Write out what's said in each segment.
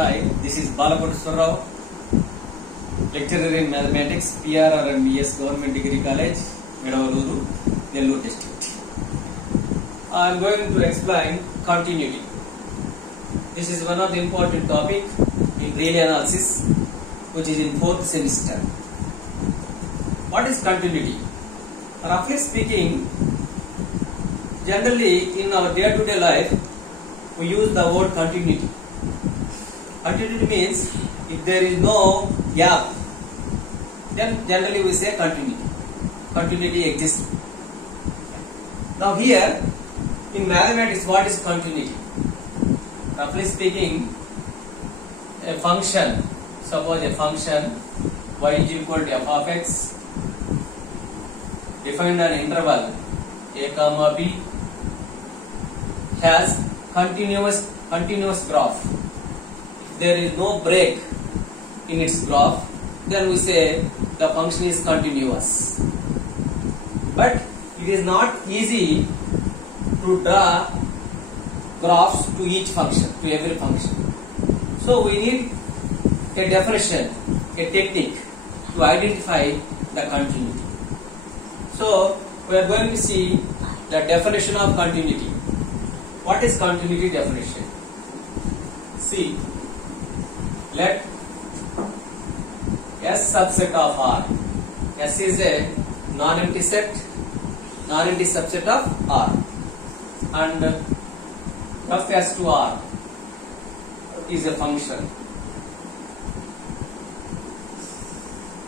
Hi, this is Balakoteswara Rao, lecturer in mathematics, PRR and BS Government Degree College, Medavaluru, Nellore district. I am going to explain continuity. This is one of the important topic in real analysis, which is in 4th semester. What is continuity? Roughly speaking, generally in our day-to-day life, we use the word continuity. Continuity means if there is no gap, then generally we say continuity. Continuity exists. Now here, in mathematics, what is continuity? Roughly speaking, a function, suppose a function y is equal to f of x, defined an interval a comma b, has continuous graph. If there is no break in its graph, then we say the function is continuous. But it is not easy to draw graphs to each function, to every function. So we need a definition, a technique to identify the continuity. So we are going to see the definition of continuity. What is continuity definition? See, let S subset of R. S is a non-empty subset of R, and F S to R is a function.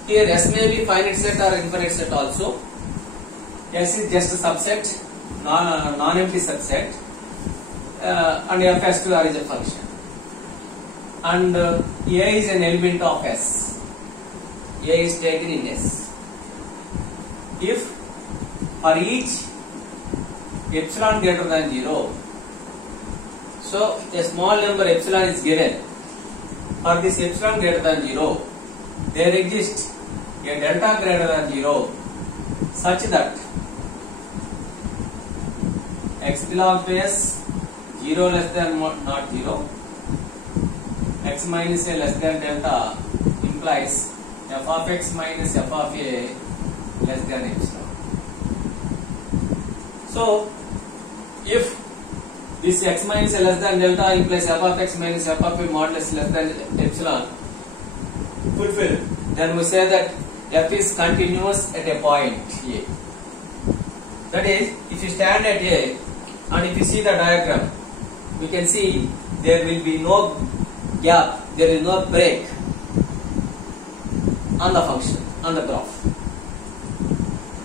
Here S may be finite set or infinite set also. S is just a subset, non-empty subset, and F S to R is a function. And A is an element of S. A is taken in S. If for each epsilon greater than 0, so a small number epsilon is given. For this epsilon greater than 0, there exists a delta greater than 0 such that x belongs to S, 0 less than not 0, x minus a less than delta implies f of x minus f of a less than epsilon. So, if this x minus a less than delta implies f of x minus f of a modulus less than epsilon fulfilled, then we say that f is continuous at a point A. That is, if you stand at A and if you see the diagram, we can see there will be no gap, there is no break on the function, on the graph.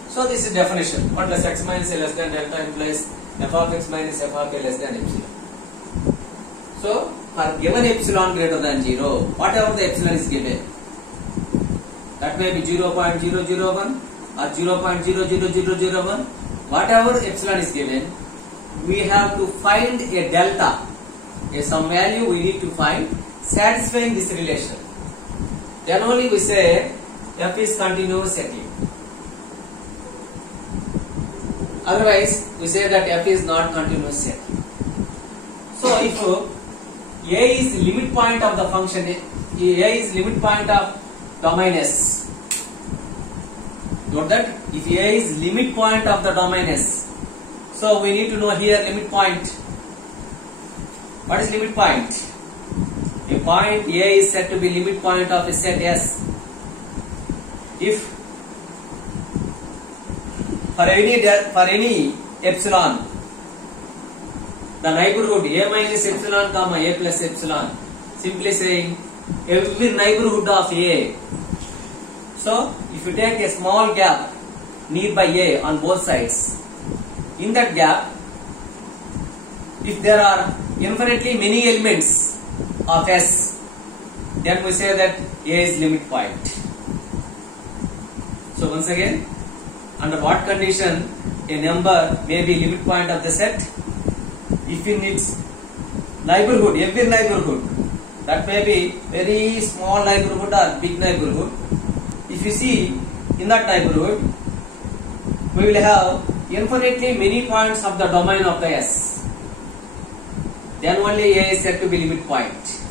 So this is definition. What does x minus a less than delta implies f of x minus f of a less than epsilon. So for given epsilon greater than 0, whatever the epsilon is given, that may be 0.001 or 0.00001, whatever epsilon is given, we have to find a delta, some value we need to find satisfying this relation. Then only we say f is continuous at A. Otherwise, we say that f is not continuous at A. So if A is limit point of the function, A is limit point of domain S. Note that if A is limit point of the domain S, so we need to know here limit point. What is limit point? A point A is said to be limit point of a set S. If for any epsilon, the neighborhood A minus epsilon comma A plus epsilon, simply saying every neighborhood of A. So if you take a small gap nearby A on both sides, in that gap, if there are infinitely many elements of S, then we say that A is limit point. So once again, under what condition a number may be limit point of the set? If in its neighborhood, every neighborhood, that may be very small neighborhood or big neighborhood. If you see in that neighborhood, we will have infinitely many points of the domain of the S. Then only A is said to be limit point.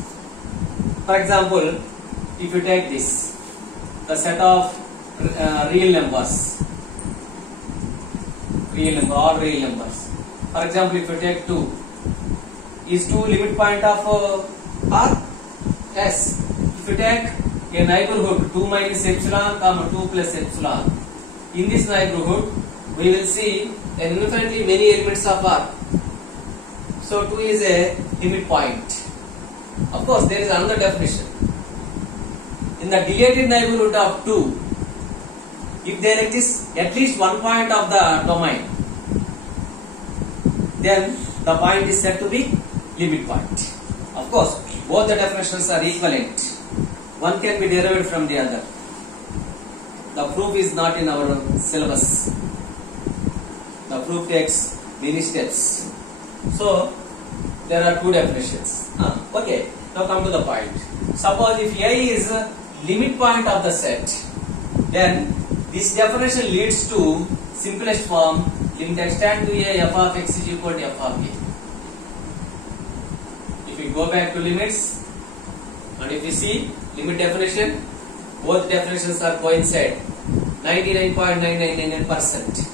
For example, if you take this, the set of real numbers, all real numbers. For example, if you take 2, is 2 limit point of R? Yes. If you take a neighborhood 2 minus epsilon, 2 plus epsilon, in this neighborhood we will see infinitely many elements of R. So 2 is a limit point. Of course, there is another definition. In the deleted neighborhood of 2, if there exists at least one point of the domain, then the point is said to be limit point. Of course, both the definitions are equivalent. One can be derived from the other. The proof is not in our syllabus. The proof takes many steps. So, there are two definitions. Okay, now come to the point. Suppose if A is a limit point of the set, then this definition leads to simplest form, limit extend to A f of x is equal to f of A. If we go back to limits, and if we see limit definition, both definitions are coincide. 99.999%.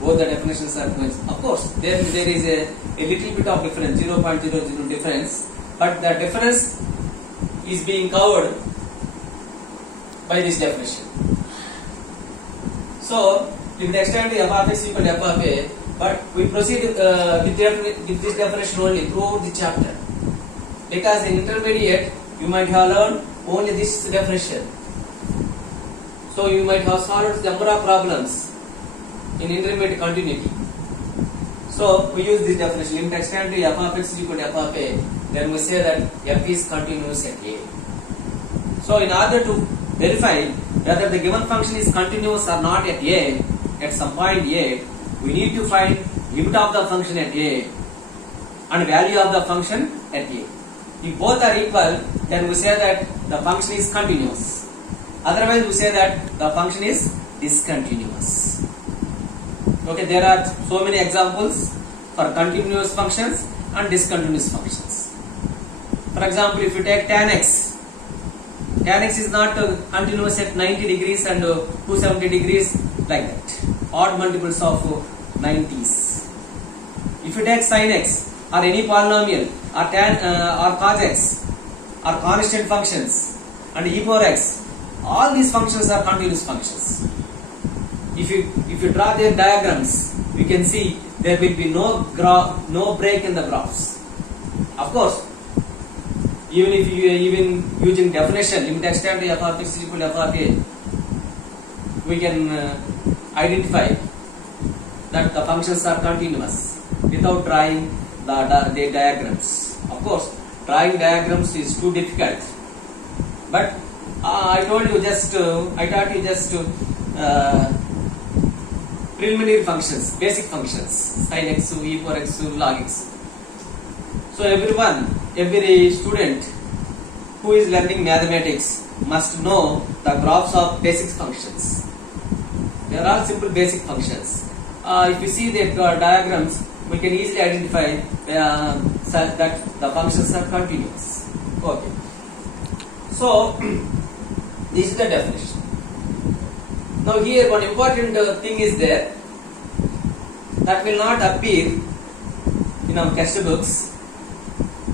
Both the definitions are coincide. Of course, there is a little bit of difference, 0.00 difference, but the difference is being covered by this definition. So, limit extend to f of x equal to f of A, but we proceed with this definition only throughout the chapter. Because in intermediate, you might have learned only this definition. So, you might have solved number of problems in intermediate continuity. So, we use this definition, limit extend to f of x is equal to f of A, then we say that f is continuous at A. So, in order to verify whether the given function is continuous or not at A, at some point A, we need to find limit of the function at A and value of the function at A. If both are equal, then we say that the function is continuous. Otherwise, we say that the function is discontinuous. Okay, there are so many examples for continuous functions and discontinuous functions. For example, if you take tan x is not continuous at 90 degrees and 270 degrees like that. Odd multiples of 90s. If you take sin x or any polynomial or tan or cos x or constant functions and e power x, all these functions are continuous functions. If you draw their diagrams, you can see there will be no break in the graphs. Of course, even using definition, limit extend to f of x is equal to f of A, we can identify that the functions are continuous without drawing the diagrams. Of course, drawing diagrams is too difficult, but I taught you just preliminary functions, basic functions, sin x, e power x, log x. So every student who is learning mathematics must know the graphs of basic functions. They are all simple basic functions. If you see the diagrams, we can easily identify that the functions are continuous. Okay. So, this is the definition. Now here one important thing is there that will not appear in our textbooks,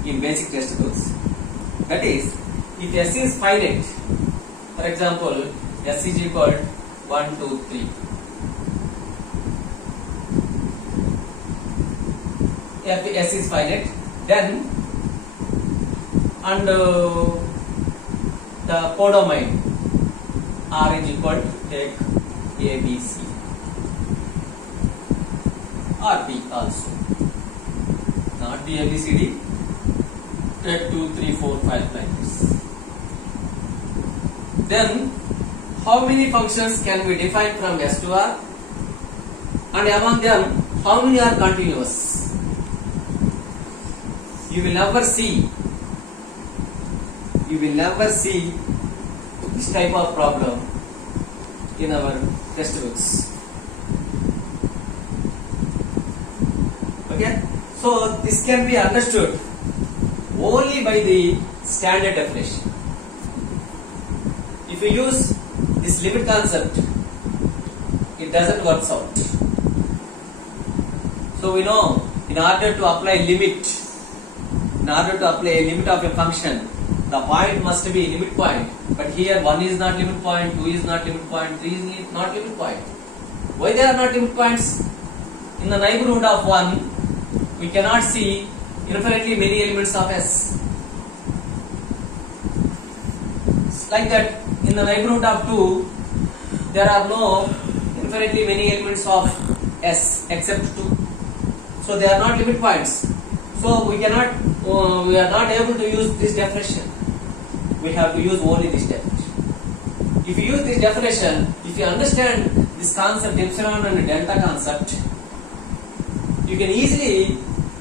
in basic textbooks. That is, if S is finite, for example, S is equal 1, 2, 3. If S is finite, then and the codomain R is equal to take A, B, C or B also. Not the A, B, C, D. Take 2, 3, 4, 5 like this. Then, how many functions can we define from S to R? And among them, how many are continuous? You will never see this type of problem in our textbooks. Okay, so this can be understood only by the standard definition. If you use this limit concept, it doesn't work out. So we know, in order to apply limit, in order to apply a limit of a function, the point must be limit point. But here 1 is not limit point, 2 is not limit point, 3 is not limit point. Why they are not limit points? In the neighborhood of 1, we cannot see infinitely many elements of S. Like that, in the neighborhood of 2, there are no infinitely many elements of S except 2. So they are not limit points. So we are not able to use this definition. We have to use only this definition. If you use this definition, if you understand this concept, epsilon and delta concept, you can easily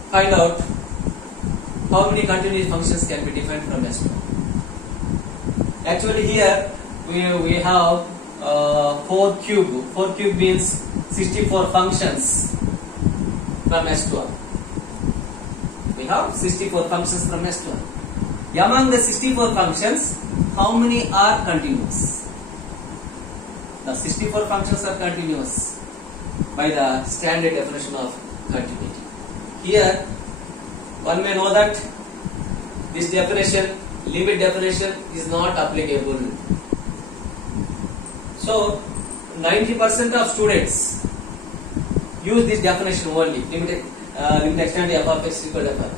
find out how many continuous functions can be defined from S2. Actually here we have 4 cube. 4 cube means 64 functions from S2. We have 64 functions from S2. Among the 64 functions, how many are continuous? The 64 functions are continuous by the standard definition of continuity. Here, one may know that this definition, limit definition, is not applicable. So, 90% of students use this definition only, limit extend f of x equal to f of a.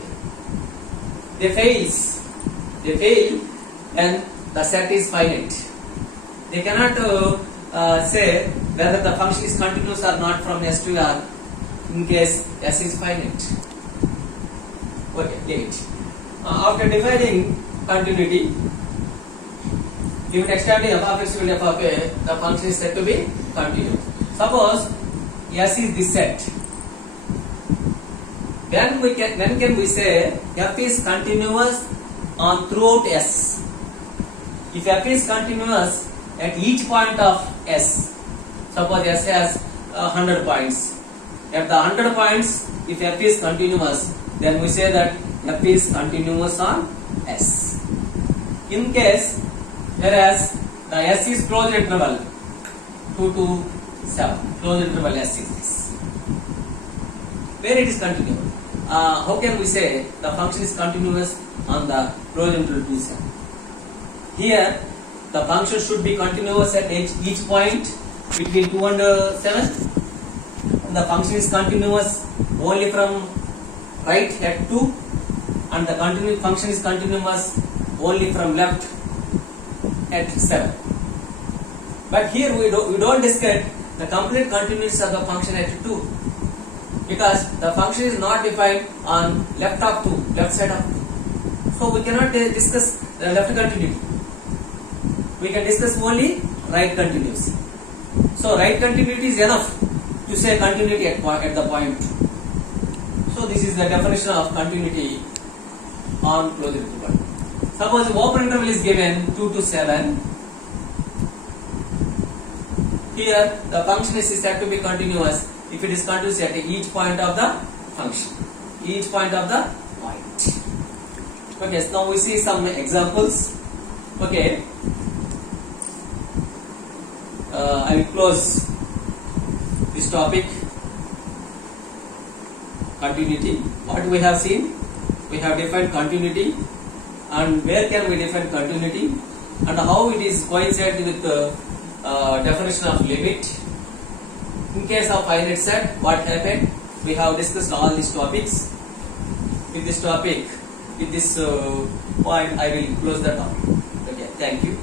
They fail when the set is finite. They cannot say whether the function is continuous or not from S to R in case S is finite. Okay, limit. After defining continuity, limit extending f of x equal to f of a, the function is said to be continuous. Suppose S is this set. When can we say f is continuous on throughout S? If f is continuous at each point of S, suppose S has 100 points. At the 100 points, if f is continuous, then we say that f is continuous on S. In case, whereas the S is closed interval 2 to 7, closed interval S is this, where it is continuous. How can we say the function is continuous on the closed interval 2 to 7? Here, the function should be continuous at each point between 2 and 7. And the function is continuous only from right at 2, and the function is continuous only from left at 7. But here we don't discuss the complete continuity of the function at 2, because the function is not defined on left side of 2. So we cannot discuss the left continuity. We can discuss only right continuity. So right continuity is enough to say continuity at the point 2. So this is the definition of continuity on closed interval. Suppose the open interval is given 2 to 7. Here the function is said to be continuous if it is continuous at each point of the function. Each point of the point. Okay, so now we see some examples. Okay. I will close this topic, continuity. What we have seen? We have defined continuity, and where can we define continuity, and how it is coincided with the definition of limit. In case of finite set, what happened? We have discussed all these topics. With this topic, with this point, I will close the topic. Okay, thank you.